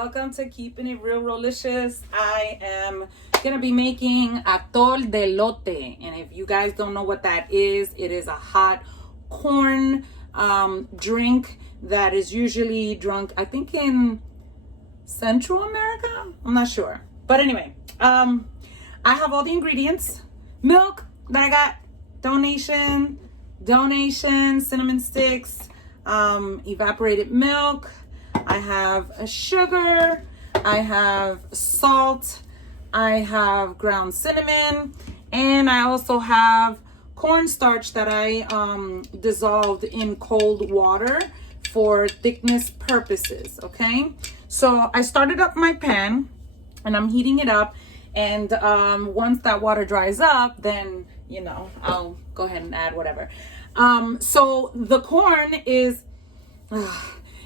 welcome to Keeping It Real Rolicious. I am gonna be making Atole de lote, and if you guys don't know what that is, it is a hot corn drink that is usually drunk, I think, in Central America. I'm not sure, but anyway, I have all the ingredients: milk that I got, donation, cinnamon sticks, evaporated milk. I have a sugar, I have salt, I have ground cinnamon, and I also have cornstarch that I dissolved in cold water for thickness purposes. Okay, so I started up my pan and I'm heating it up, and once that water dries up, then I'll go ahead and add whatever. So the corn is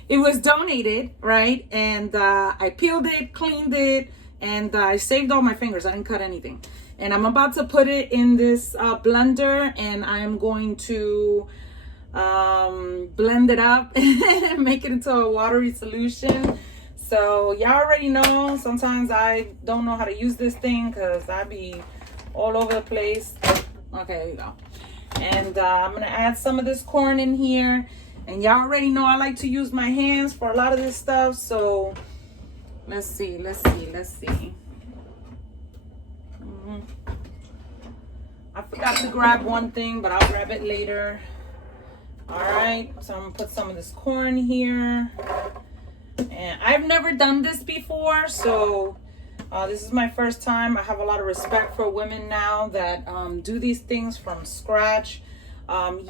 it was donated, right? And I peeled it, cleaned it, and I saved all my fingers. I didn't cut anything. And I'm about to put it in this blender, and I'm going to blend it up and make it into a watery solution. So y'all already know, sometimes I don't know how to use this thing because I be all over the place. Okay, there you go. And I'm going to add some of this corn in here. And y'all already know I like to use my hands for a lot of this stuff. So let's see. I forgot to grab one thing, but I'll grab it later. All right, so I'm gonna put some of this corn here. And I've never done this before, so this is my first time. I have a lot of respect for women now that do these things from scratch.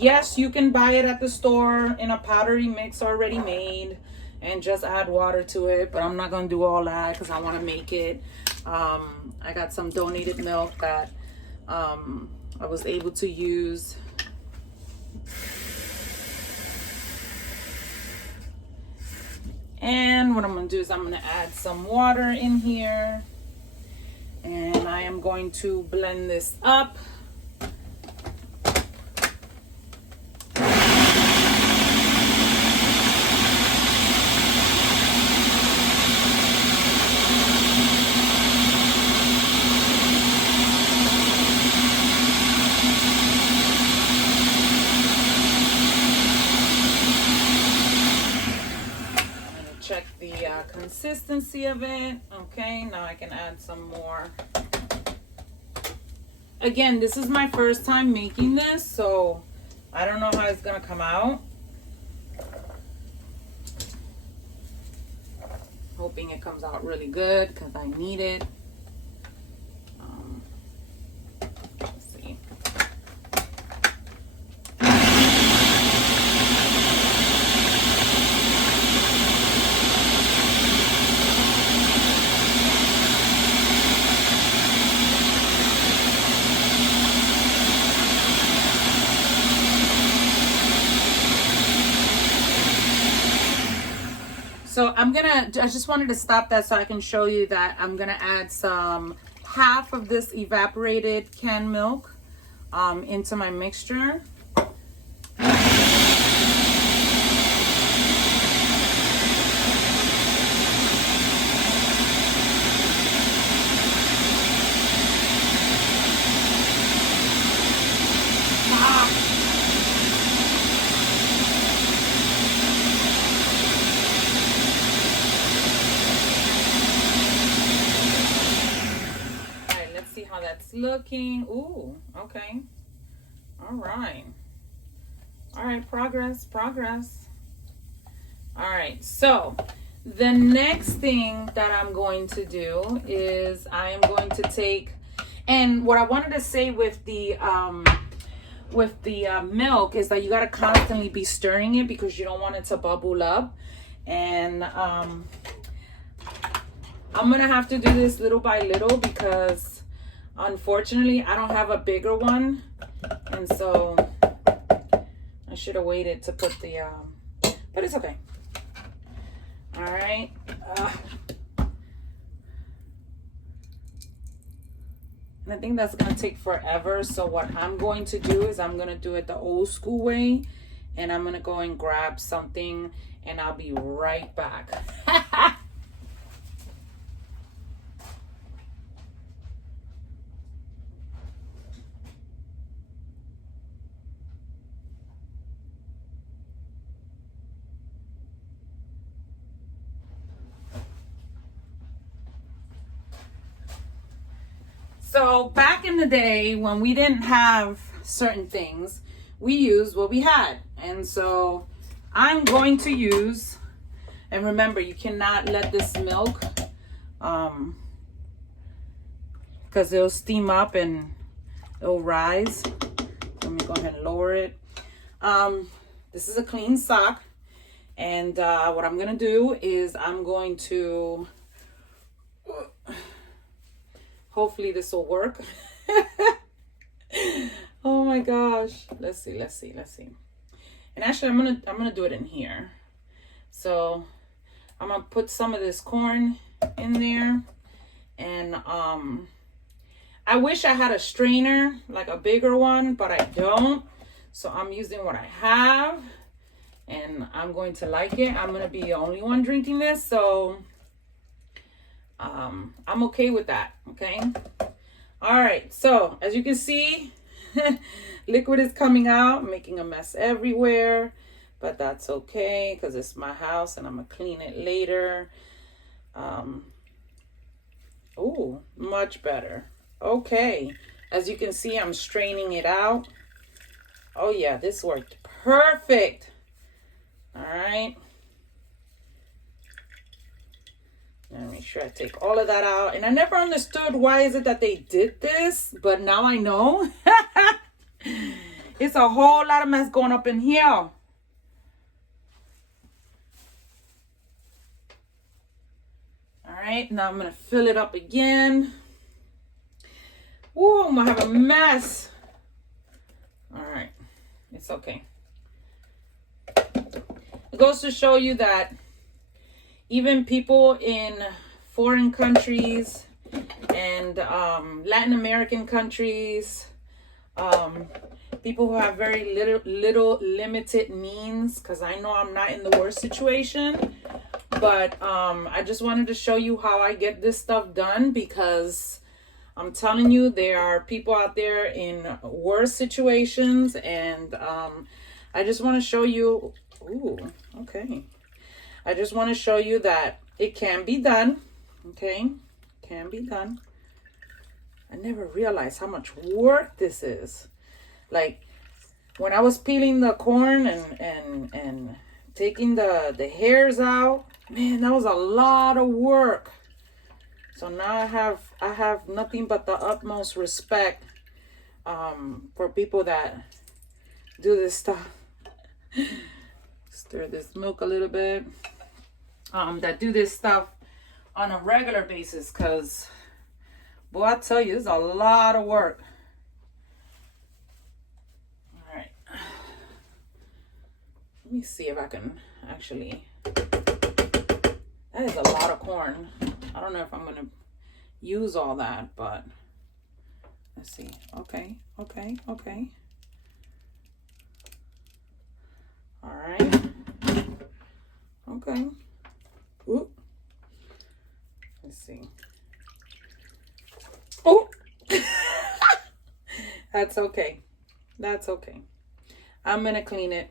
Yes, you can buy it at the store in a pottery mix already made and just add water to it, but I'm not going to do all that because I want to make it. I got some donated milk that I was able to use. And what I'm going to do is I'm going to add some water in here, and I am going to blend this up. Check the consistency of it. Okay, now I can add some more. Again, this is my first time making this, so I don't know how it's gonna come out. Hoping it comes out really good because I need it. Let's see. So I just wanted to stop that so I can show you that I'm gonna add half of this evaporated canned milk into my mixture. How that's looking. Ooh, okay. All right, progress. All right, so the next thing that I'm going to do is I am going to take, and what I wanted to say with the milk is that you got to constantly be stirring it because you don't want it to bubble up. And I'm gonna have to do this little by little because unfortunately, I don't have a bigger one, and so I should have waited to put the, but it's okay. All right. And I think that's going to take forever, so what I'm going to do is I'm going to do it the old school way, and I'm going to go and grab something, and I'll be right back. So back in the day when we didn't have certain things, we used what we had. And so I'm going to use, and remember, you cannot let this milk, because it'll steam up and it'll rise. Let me go ahead and lower it. This is a clean sock. And what I'm going to do is I'm going to, hopefully this will work. Oh my gosh. Let's see. And actually I'm going to do it in here. So I'm going to put some of this corn in there. And I wish I had a strainer, like a bigger one, but I don't. So I'm using what I have. And I'm going to like it. I'm going to be the only one drinking this. So I'm okay with that. Okay. All right. So as you can see, liquid is coming out, making a mess everywhere. But that's okay because it's my house and I'm going to clean it later. Oh, much better. Okay. As you can see, I'm straining it out. Oh, yeah. This worked perfect. All right. Let me make sure I take all of that out. And I never understood why is it that they did this, but now I know. It's a whole lot of mess going up in here. All right, now I'm going to fill it up again. Ooh, I'm going to have a mess. All right, it's okay. It goes to show you that even people in foreign countries and Latin American countries, people who have very little limited means, because I know I'm not in the worst situation, but I just wanted to show you how I get this stuff done, because I'm telling you, there are people out there in worse situations, and I just want to show you. Ooh, okay. I just want to show you that it can be done. Okay, can be done. I never realized how much work this is. Like when I was peeling the corn and taking the hairs out, man, that was a lot of work. So now I have nothing but the utmost respect for people that do this stuff. Stir this milk a little bit. That do this stuff on a regular basis, because boy, I tell you, it's a lot of work. All right, let me see if I can actually. That is a lot of corn. I don't know if I'm gonna use all that, but let's see. Okay. All right. Okay. Ooh. Let's see. Oh. That's okay. That's okay. I'm going to clean it.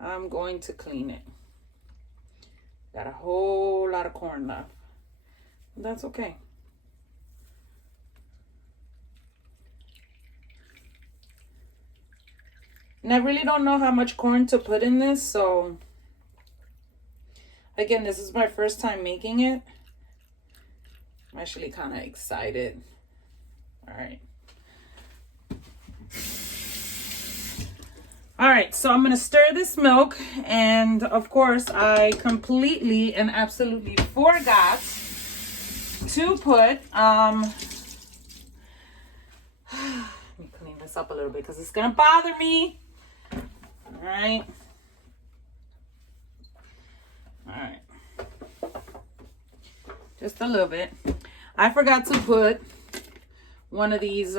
I'm going to clean it. Got a whole lot of corn left. That's okay. And I really don't know how much corn to put in this, so again, this is my first time making it. I'm actually kind of excited. All right. All right, so I'm going to stir this milk. And of course, I completely and absolutely forgot to put, let me clean this up a little bit because it's going to bother me. All right. All right. Just a little bit. I forgot to put one of these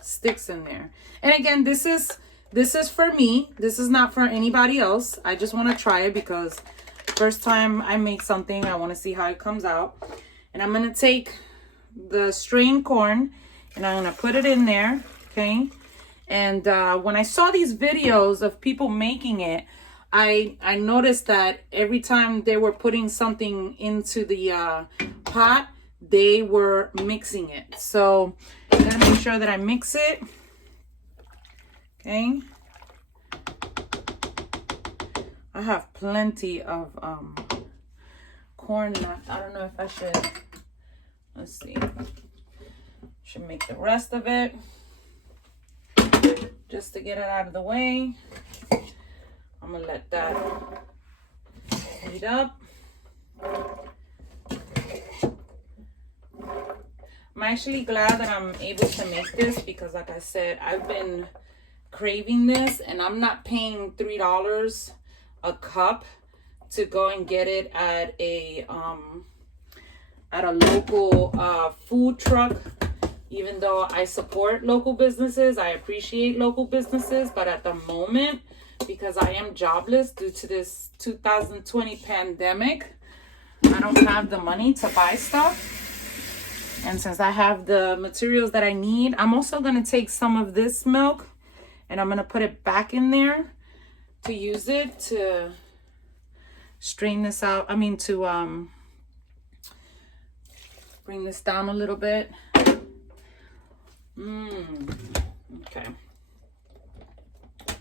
sticks in there. And again, this is for me. This is not for anybody else. I just want to try it because first time I make something, I want to see how it comes out. And I'm going to take the strained corn and I'm going to put it in there. Okay. And when I saw these videos of people making it, I noticed that every time they were putting something into the pot, they were mixing it. So I'm gonna make sure that I mix it. Okay. I have plenty of corn left. I don't know if I should, let's see. Should make the rest of it just to get it out of the way. I'm gonna let that heat up. I'm actually glad that I'm able to make this because, like I said, I've been craving this, and I'm not paying $3 a cup to go and get it at a local food truck. Even though I support local businesses, I appreciate local businesses, but at the moment, because I am jobless due to this 2020 pandemic, I don't have the money to buy stuff. And since I have the materials that I need, I'm also going to take some of this milk and I'm going to put it back in there to use it to strain this out. I mean, to bring this down a little bit. Okay.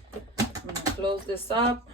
I'm going to close this up.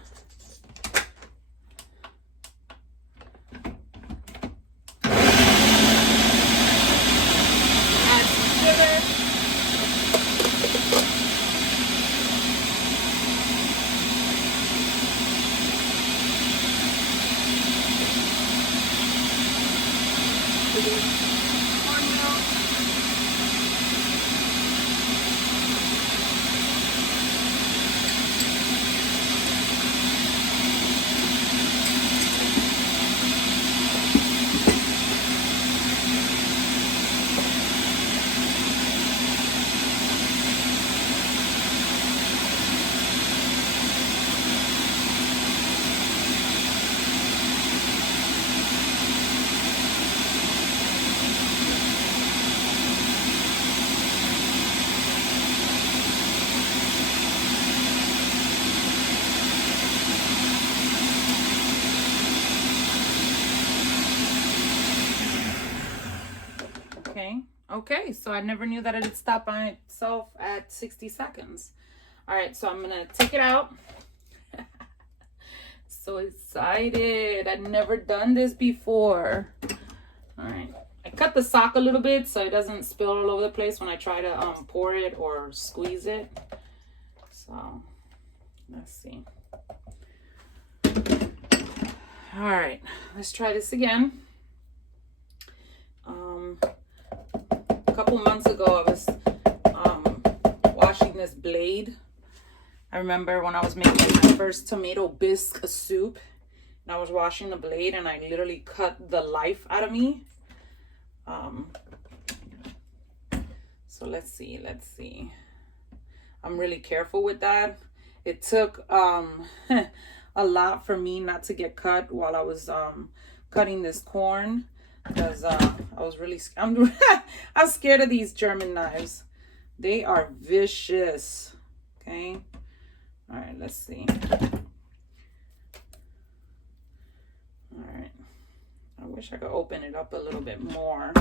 Okay, so I never knew that it would stop by itself at 60 seconds. All right, so I'm gonna take it out. So excited. I've never done this before. All right, I cut the sock a little bit so it doesn't spill all over the place when I try to pour it or squeeze it. So let's see. All right, let's try this again. A couple months ago, I was washing this blade. I remember when I was making my first tomato bisque soup, and I was washing the blade, and I literally cut the life out of me. So let's see. I'm really careful with that. It took a lot for me not to get cut while I was cutting this corn. Because I was really, I'm scared of these German knives. They are vicious. Okay. All right, let's see. All right. I wish I could open it up a little bit more.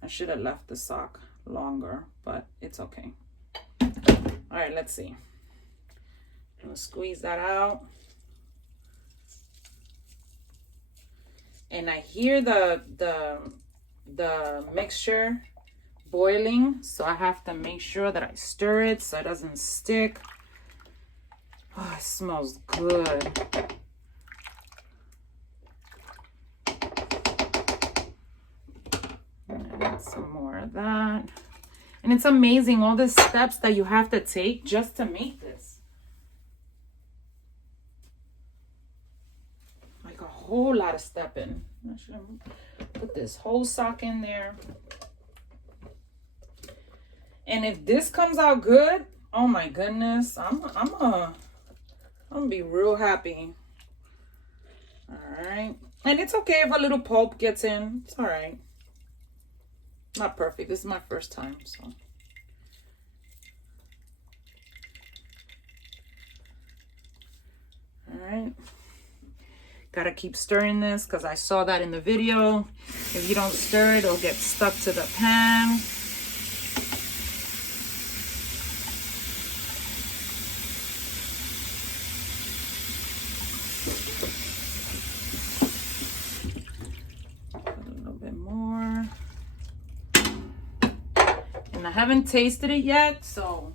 I should have left the sock longer, but it's okay. All right, let's see. I'm gonna squeeze that out. And I hear the mixture boiling, so I have to make sure that I stir it so it doesn't stick. Oh, it smells good. Add some more of that. And it's amazing all the steps that you have to take just to make this. Like a whole lot of stepping. I should put this whole sock in there. And if this comes out good, oh my goodness, I'm gonna be real happy. All right. And it's okay if a little pulp gets in. It's all right. Not perfect. This is my first time, so. All right. Gotta keep stirring this because I saw that in the video. If you don't stir it, it'll get stuck to the pan. A little bit more. And I haven't tasted it yet, so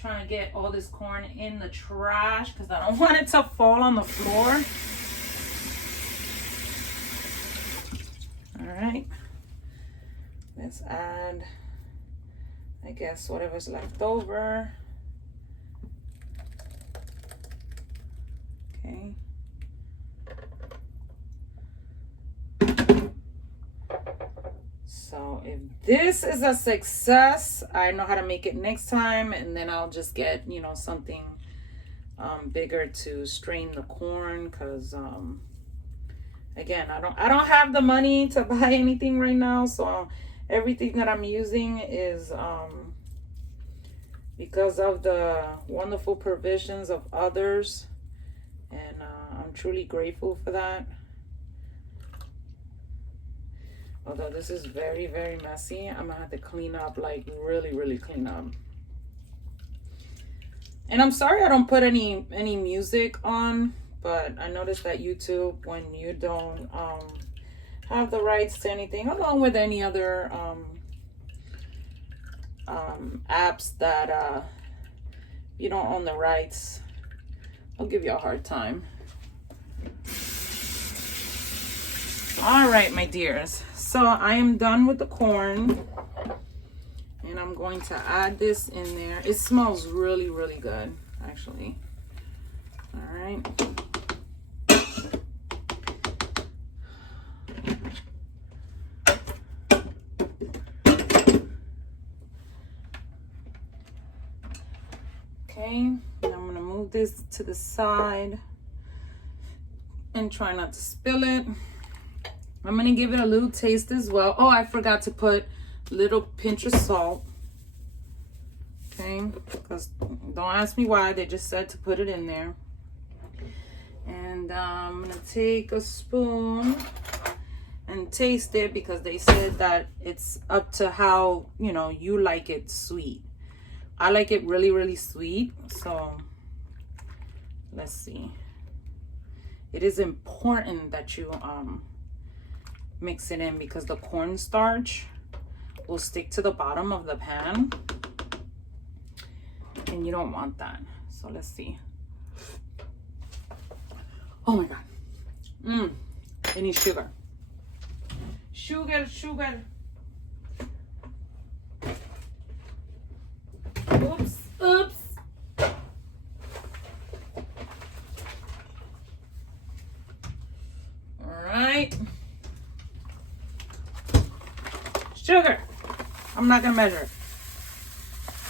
trying to get all this corn in the trash because I don't want it to fall on the floor. All right, let's add, I guess, whatever's left over. Okay. So if this is a success, I know how to make it next time, and then I'll just get, you know, something bigger to strain the corn, because again, I don't have the money to buy anything right now, so everything that I'm using is because of the wonderful provisions of others, and I'm truly grateful for that. Although this is very, very messy, I'm gonna have to clean up, like really, really clean up. And I'm sorry I don't put any music on, but I noticed that YouTube, when you don't have the rights to anything, along with any other apps that you don't own the rights, I'll give you a hard time. All right, my dears. So I am done with the corn, and I'm going to add this in there. It smells really, really good, actually. All right. Okay, and I'm gonna move this to the side and try not to spill it. I'm gonna give it a little taste as well. Oh, I forgot to put a little pinch of salt. Okay, because don't ask me why, they just said to put it in there. And I'm gonna take a spoon and taste it, because they said that it's up to how, you know, you like it sweet. I like it really, really sweet. So let's see. It is important that you mix it in, because the cornstarch will stick to the bottom of the pan, and you don't want that. So let's see. Oh my god. I need sugar. Sugar. Oops. All right. Sugar. I'm not gonna measure it.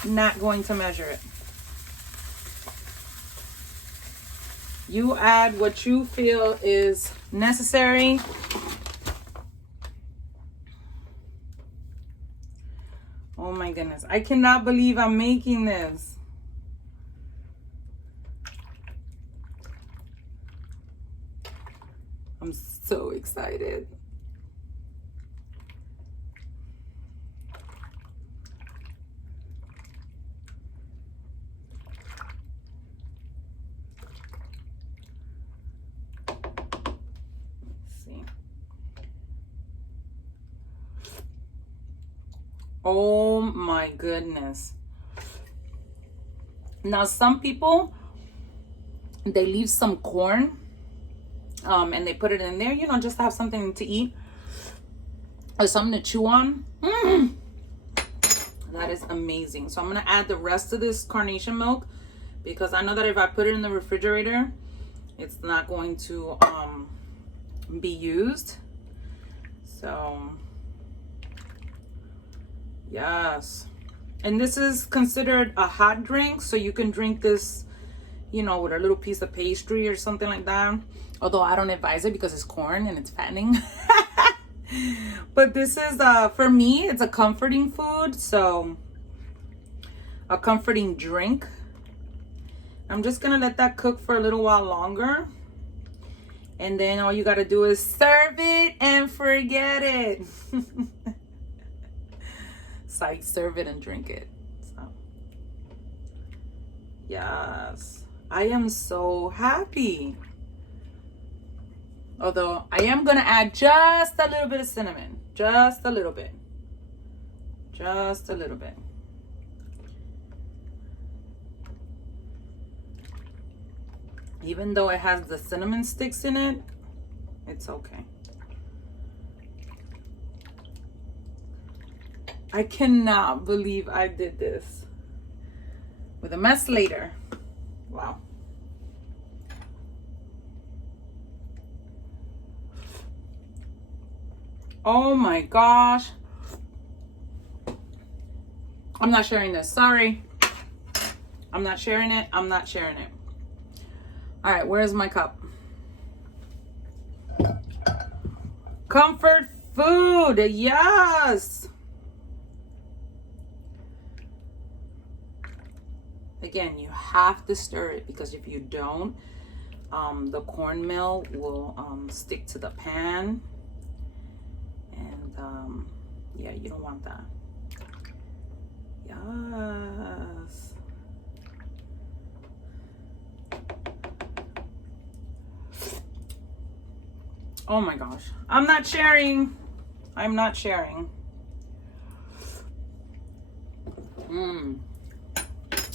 Not going to measure it. You add what you feel is necessary. Oh my goodness. I cannot believe I'm making this. I'm so excited. Oh my goodness. Now some people, they leave some corn and they put it in there, you know, just to have something to eat or something to chew on. That is amazing. So I'm gonna add the rest of this carnation milk, because I know that if I put it in the refrigerator, it's not going to be used. So yes. And this is considered a hot drink, so you can drink this, you know, with a little piece of pastry or something like that. Although I don't advise it because it's corn and it's fattening. But this is, for me, it's a comforting food. So a comforting drink. I'm just gonna let that cook for a little while longer. And then all you gotta do is serve it and forget it. It's like serve it and drink it. So, yes, I am so happy. Although I am gonna add just a little bit of cinnamon, just a little bit, just a little bit. Even though it has the cinnamon sticks in it, it's okay. I cannot believe I did this with a mess later. Wow. Oh my gosh. I'm not sharing this. Sorry. I'm not sharing it. I'm not sharing it. All right, where's my cup? Comfort food. Yes. Again, you have to stir it because if you don't, the cornmeal will stick to the pan. And yeah, you don't want that. Yes. Oh my gosh. I'm not sharing. I'm not sharing.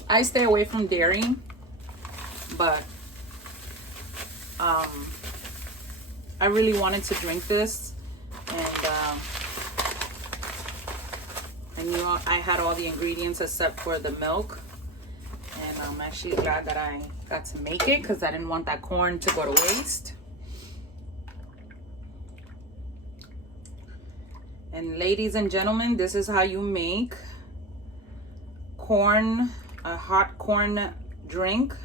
I stay away from dairy, but I really wanted to drink this, and I knew I had all the ingredients except for the milk, and I'm actually glad that I got to make it because I didn't want that corn to go to waste. And ladies and gentlemen, this is how you make corn, a hot corn drink.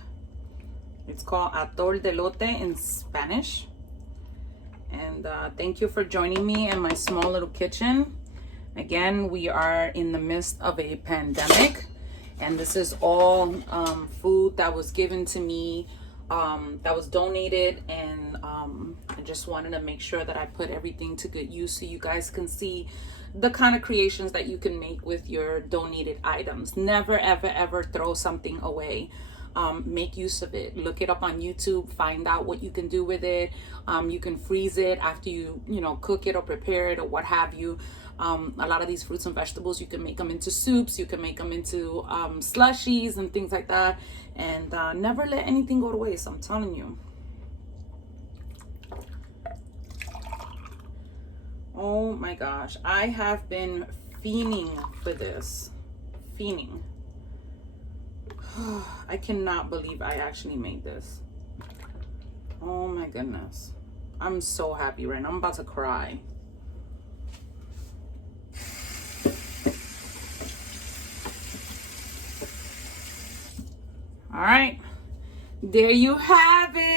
It's called Atole de lote in Spanish. And thank you for joining me in my small little kitchen. Again, we are in the midst of a pandemic, and this is all food that was given to me, that was donated, and I just wanted to make sure that I put everything to good use so you guys can see the kind of creations that you can make with your donated items. Never, ever, ever throw something away. Make use of it. Look it up on YouTube. Find out what you can do with it. You can freeze it after you cook it or prepare it or what have you. A lot of these fruits and vegetables, you can make them into soups. You can make them into slushies and things like that. And never let anything go to waste. I'm telling you. Oh my gosh, I have been fiending for this. Fiending. I cannot believe I actually made this. Oh my goodness. I'm so happy right now. I'm about to cry. All right. There you have it.